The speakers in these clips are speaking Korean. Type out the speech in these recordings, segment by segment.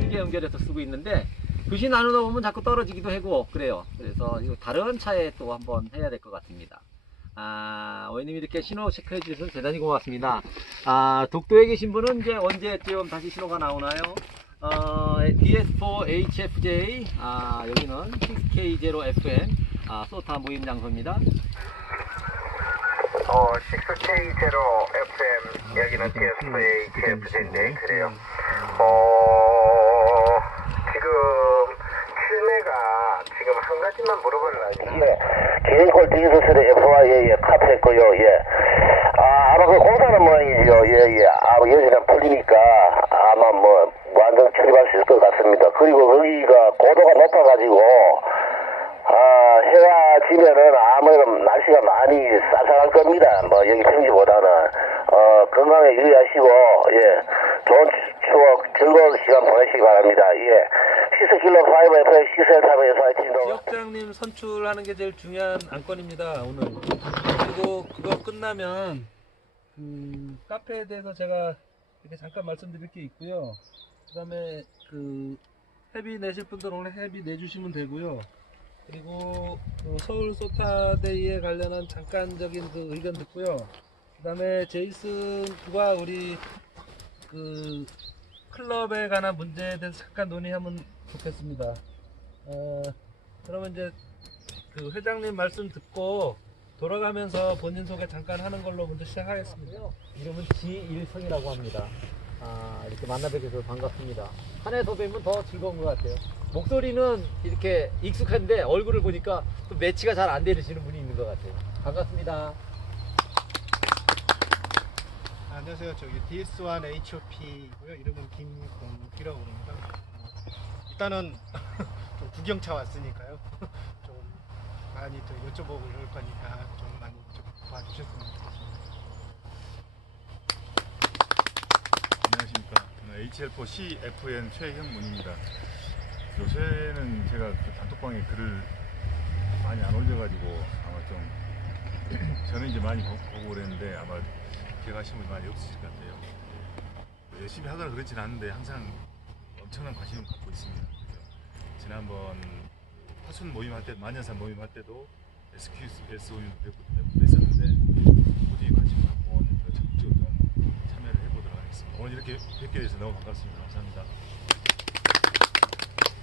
길게 연결해서 쓰고 있는데 글씨 나누다 보면 자꾸 떨어지기도 하고 그래요. 그래서 이거 다른 차에 또 한번 해야 될 것 같습니다. 아, 어머님 이렇게 신호 체크해 주셔서 대단히 고맙습니다. 아, 독도에 계신 분은 이제 언제쯤 다시 신호가 나오나요? 어, DS4HFJ, 아, 여기는 6K0FM, 아, 소타 무인 장소입니다. 어, 6K0FM 여기는 TSA KFJ인데 그래요. 어, 지금 실내가 지금 한 가지만 물어보려고 예. 기린콜 디지털 FYA 카페고요. 예. 아, 아마 그 공사는 뭐이죠. 예, 예. 아, 여기가 풀리니까 아마 뭐 완전 출입할 수 있을 것 같습니다. 그리고 거기가 고도가 높아가지고 아, 해가 지면은 날씨가 많이 쌀쌀할 겁니다. 뭐, 여기 평지보다는. 어, 건강에 유의하시고, 예. 좋은 추- 추억, 즐거운 시간 보내시기 바랍니다. 예. 시스킬러 5 FX 시스타임에서 화이팅도. 지역장님 선출하는 게 제일 중요한 안건입니다 오늘 그리고 그거 끝나면 그 카페에 대해서 제가 이렇게 잠깐 말씀드릴 게 있고요 그 다음에 그 회비 내실 분들 오늘 회비 내주시면 되고요 그리고 그 서울 소타데이에 관련한 잠깐적인 그 의견 듣고요 그 다음에 제이슨과 우리 그 클럽에 관한 문제에 대해서 잠깐 논의하면 좋겠습니다. 어, 그러면 이제 그 회장님 말씀 듣고 돌아가면서 본인 소개 잠깐 하는 걸로 먼저 시작하겠습니다. 이름은 지일성이라고 합니다. 아, 이렇게 만나 뵙게 돼서 반갑습니다. 한해서 뵈면 더 즐거운 것 같아요. 목소리는 이렇게 익숙한데 얼굴을 보니까 또 매치가 잘 안 되시는 분이 있는 것 같아요. 반갑습니다. 안녕하세요. 저기 DS1 HOP고요. 이름은 김공기라고 합니다. 어, 일단은 좀 구경차 왔으니까요. 좀 많이 또 여쭤보고 이럴 거니까 좀 많이 좀 봐주셨으면 좋겠습니다. 안녕하십니까. 저는 HL4 CFN 최형문입니다. 요새는 제가 그 단톡방에 글을 많이 안 올려가지고 아마 좀 저는 이제 많이 보- 보고 그랬는데 아마 기억하시는 분이 많이 없으실 것 같아요. 열심히 하거나 그렇진 않은데 항상 엄청난 관심을 갖고 있습니다. 지난번 화순 모임 할 때, 만년산 모임 할 때도 SQS, SOU 뵀었는데 꾸준히 관심 갖고 오늘 더 적극적으로 좀 하겠습니다. 오늘 이렇게 뵙게 돼서 너무 반갑습니다. 감사합니다.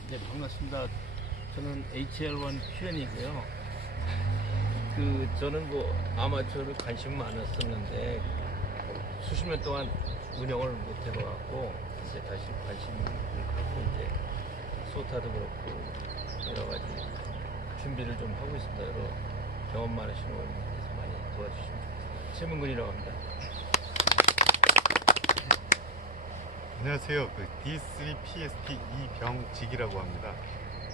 네, 반갑습니다. 저는 HL1 QN이고요. 그 저는 뭐 아마추어를 관심 많았었는데 수십 년 동안 운영을 못 해봐갖고 이제 다시 관심을 갖고 이제 소타도 그렇고 여러 가지 준비를 좀 하고 있습니다. 여러 경험 많으신 분께서 많이 도와주시면 좋겠습니다. 최문근이라고 합니다. 안녕하세요. 그 D3 PSP 이병직이라고 합니다.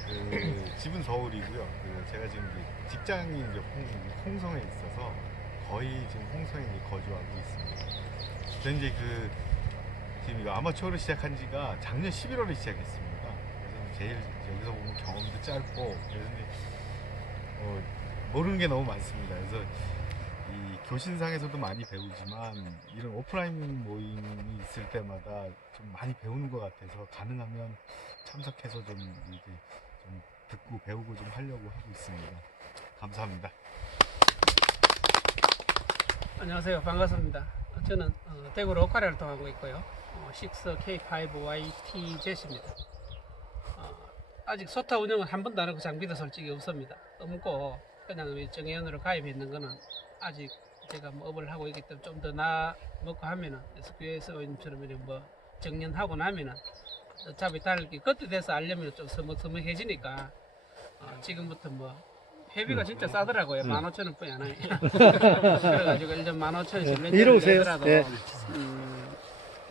그 집은 서울이고요. 그 제가 지금 이제 직장이 이제 홍, 홍성에 있어서 거의 지금 홍성에 거주하고 있습니다. 이제 그 지금 이거 아마추어로 시작한 지가 작년 11월에 시작했습니다. 그래서 제일 여기서 보면 경험도 짧고 그래서 이제 어, 모르는 게 너무 많습니다. 그래서 이 교신상에서도 많이 배우지만 이런 오프라인 모임이 있을 때마다 좀 많이 배우는 것 같아서 가능하면 참석해서 좀 이렇게 좀 듣고 배우고 좀 하려고 하고 있습니다. 감사합니다. 안녕하세요. 반갑습니다. 저는 어, 대구 로컬 활동하고 있고요. 어, 6K5YTZ입니다. 어, 아직 소타 운영은 한 번도 안 하고 장비도 솔직히 없습니다. 없고 그냥 이 정회원으로 가입했는 거는 아직 제가 뭐 업을 하고 있기 때문에 좀 더 나 먹고 하면은 SQSO님처럼 이렇게 뭐 정년하고 나면은 어차피 달기 그때 돼서 알려면 좀 서먹서먹해지니까 어, 지금부터 뭐 회비가 진짜 싸더라고요. 15,000원 뿐이 안 해요. 그래가지고 1년 15,000원씩 몇 년을 내더라도 음,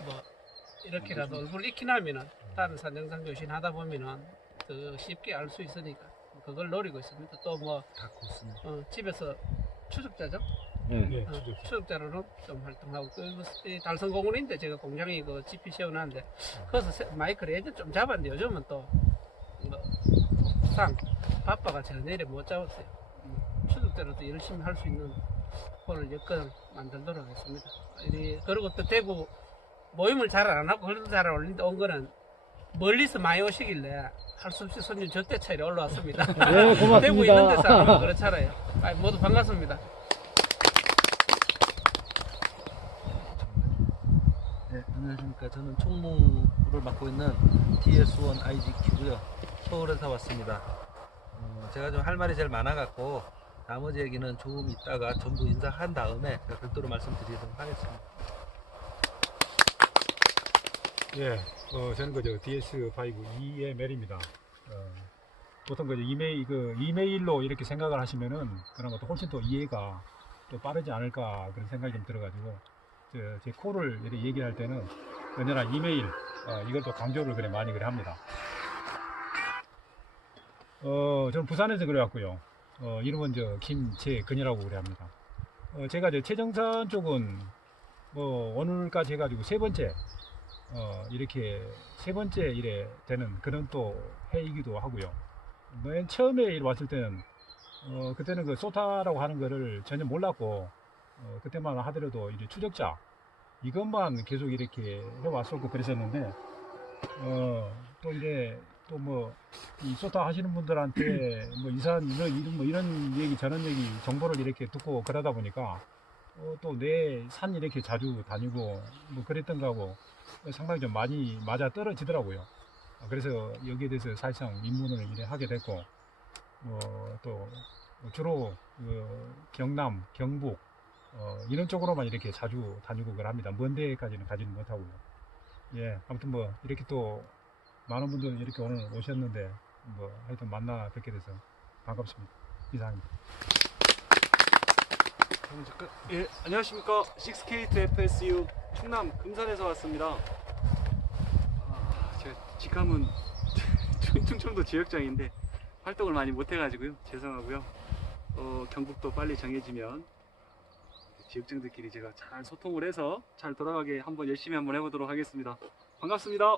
뭐 이렇게라도 얼굴 익히나면은 다른 산정상 교신 하다 보면은 더 쉽게 알 수 있으니까 그걸 노리고 있습니다. 또뭐 어, 집에서 추적자죠? 네. 어, 추적자로는 좀 활동하고 그리고 이 달성공원인데 제가 공장에 그 GP 세워놨는데 거기서 세- 마이크를 예전 좀 잡았는데 요즘은 또상 바빠가 제가 내일 못 잡았어요. 음, 추적자로도 열심히 할 수 있는 오늘 여건 만들도록 하겠습니다. 이 그리고 또 대구 모임을 잘 안 하고 글도 잘안 올린데 온 거는 멀리서 많이 오시길래 할 수 없이 손님 적대 차이로 올라왔습니다. 네, 고맙습니다. 대구 있는 데서 아마 그렇잖아요. 아, 모두 반갑습니다. 네, 안녕하십니까. 저는 총무를 맡고 있는 DS1 IGQ고요. 서울에서 왔습니다. 어, 제가 좀 할 말이 제일 많아갖고 나머지 얘기는 조금 있다가 전부 인사한 다음에 제가 별도로 말씀드리도록 하겠습니다. 예, 어, 저는 그저 DS5 EML입니다. 어, 보통 그 이메일 그 이메일로 이렇게 생각을 하시면은 그런 것도 훨씬 더 이해가 또 빠르지 않을까 그런 생각이 좀 들어가지고 저, 제 콜을 이렇게 얘기할 때는 언제나 이메일 어, 이걸 또 강조를 그래 많이 그래 합니다. 어, 저는 부산에서 그래 왔고요. 어, 이름은 저 김재근이라고 그래 합니다. 어, 제가 저 최정산 쪽은 뭐 오늘까지 해가지고 세 번째 어, 이렇게 세 번째 일에 되는 그런 또 해이기도 하고요. 맨 처음에 일 왔을 때는 어, 그때는 그 소타라고 하는 거를 전혀 몰랐고 어, 그때만 하더라도 이제 추적자 이것만 계속 이렇게 해왔었고 그랬었는데 어, 또 이제 또뭐이 소타 하시는 분들한테 뭐 이상 이런 이런 뭐 이런 얘기 저런 얘기 정보를 이렇게 듣고 그러다 보니까 어, 또내 산 이렇게 자주 다니고 뭐 그랬던 거하고 상당히 좀 많이 맞아 떨어지더라고요. 어, 그래서 여기에 대해서 사실상 입문을 이래 하게 됐고, 어, 또 주로 그 경남, 경북 어, 이런 쪽으로만 이렇게 자주 다니고 그럽니다. 먼 데까지는 가지는 못하고요. 예, 아무튼 뭐 이렇게 또 많은 분들 이렇게 오늘 오셨는데 뭐 하여튼 만나 뵙게 돼서 반갑습니다. 이상입니다. 잠깐 예 안녕하십니까 6K to FSU 충남 금산에서 왔습니다. 아, 제가 직함은 충- 충청도 지역장인데 활동을 많이 못해가지고요 죄송하고요. 어, 경북도 빨리 정해지면 지역장들끼리 제가 잘 소통을 해서 잘 돌아가게 한번 열심히 한번 해보도록 하겠습니다. 반갑습니다.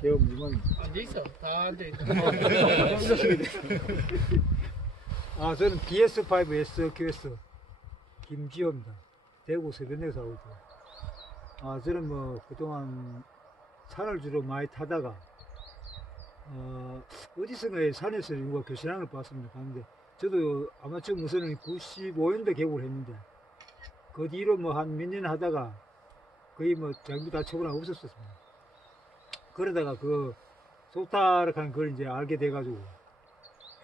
배움님은 앉아 있어. 다 앉아 있어. 아, 저는 DS5S QS 김지호입니다. 대구 세변에서 살고 있어요. 아, 저는 뭐 그동안 산을 주로 많이 타다가 어, 어디선가 산에서 누가 교신하는 걸 봤습니다. 봤는데 저도 아마추어 무선을 95년도에 개국을 했는데 그 뒤로 뭐 한 몇 년 하다가 거의 뭐 장비 다 처분하고 없었습니다. 그러다가 그 하는 걸 이제 알게 돼가지고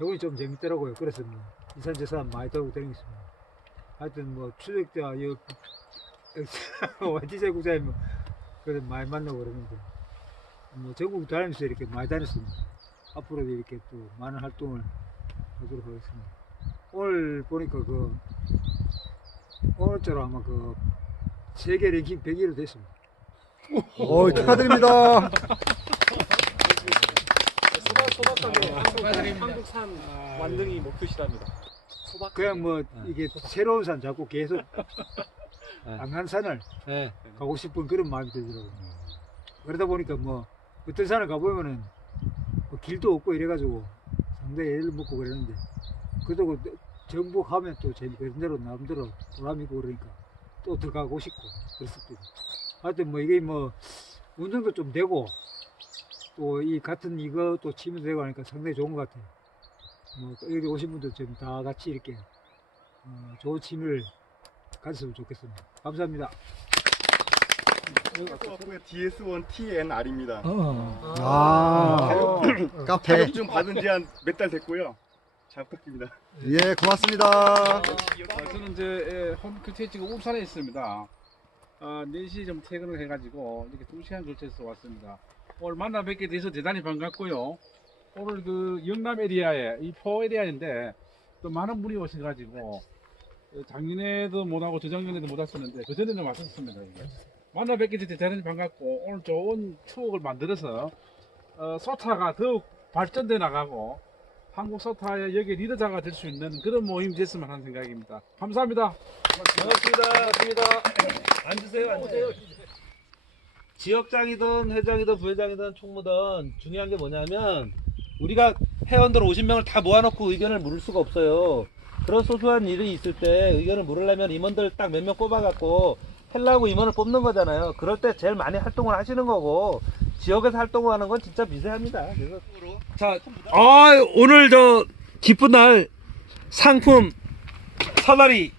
해보니 좀 재밌더라고요. 그래서 뭐 이산 저산 많이 돌고 다니겠습니다. 하여튼 뭐 추적자 여 와디제 국장님 뭐 그래도 많이 만나고 그러는데 뭐 전국 다니면서 이렇게 많이 다녔습니다. 앞으로도 이렇게 또 많은 활동을 하도록 하겠습니다. 오늘 보니까 그 오늘처럼 아마 그 세계 랭킹 100위로 됐습니다. 어, 축하드립니다. 한국산 완등이 목표시랍니다. 그냥 뭐 이게 새로운 산 자꾸 계속 네. 안간 산을 네. 가고 싶은 그런 마음이 들더라고요. 그러다 보니까 뭐 어떤 산을 가보면은 뭐 길도 없고 이래가지고 상당히 애를 먹고 그랬는데 그래도 그 정복하면 또 재미 그런 대로 나름대로 보람이고 그러니까 또 들어가고 싶고 그랬었거든요. 하여튼 뭐 이게 뭐 운동도 좀 되고 또 이 같은 이거 또 취미도 되고 하니까 상당히 좋은 것 같아요. 뭐 여기 오신 분들 좀다 같이 이렇게 어, 좋은 취미를 가졌으면 좋겠습니다. 감사합니다. DS1 TNR입니다. 아, 카페. 자격 좀 받은 지 한 몇 달 됐고요. 잘 부탁드립니다. 예, 고맙습니다. 아, 저는 이제 예, 홈큐티에 지금 울산에 있습니다. 아, 4시 좀 퇴근을 해가지고 이렇게 2시간 걸쳐서 왔습니다. 오늘 만나 뵙게 돼서 대단히 반갑고요. 오늘 그 영남 에리아에 이 포 에리아인데 또 많은 분이 오셔가지고 어, 작년에도 못하고 저작년에도 못 왔었는데 그 전에는 왔었습니다. 이게. 만나 뵙게 돼서 대단히 반갑고 오늘 좋은 추억을 만들어서 어, 소타가 더욱 발전돼 나가고 한국 소타의 여기 리더자가 될 수 있는 그런 모임이 됐으면 하는 생각입니다. 감사합니다. 반갑습니다. 반갑습니다. 앉으세요. 앉으세요. 지역장이든 회장이든 부회장이든 총무든 중요한 게 뭐냐면 우리가 회원들 50명을 다 모아놓고 의견을 물을 수가 없어요. 그런 소소한 일이 있을 때 의견을 물으려면 임원들 딱 몇 명 뽑아갖고 하려고 임원을 뽑는 거잖아요. 그럴 때 제일 많이 활동을 하시는 거고 지역에서 활동하는 건 진짜 미세합니다. 그래서 자, 아 오늘 저 기쁜 날 상품 사다리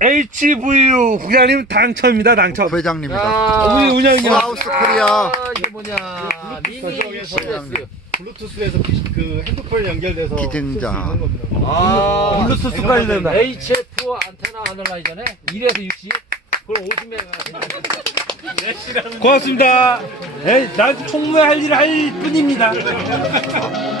HVU 국장님 당첨입니다. 당첨. 회장님이다. 우리 운영이요. 하우스 코리아. 아, 이게 뭐냐. 미니 CS. 블루투스에서 그 핸드폰 연결돼서 기증자. 쓸수 있는 겁니다. 아, 블루투스까지 된다. HF 안테나 아날라이저네. 1에서 60. 그럼 50메가. 고맙습니다. 에이, 난 총무에 할 일을 할 뿐입니다.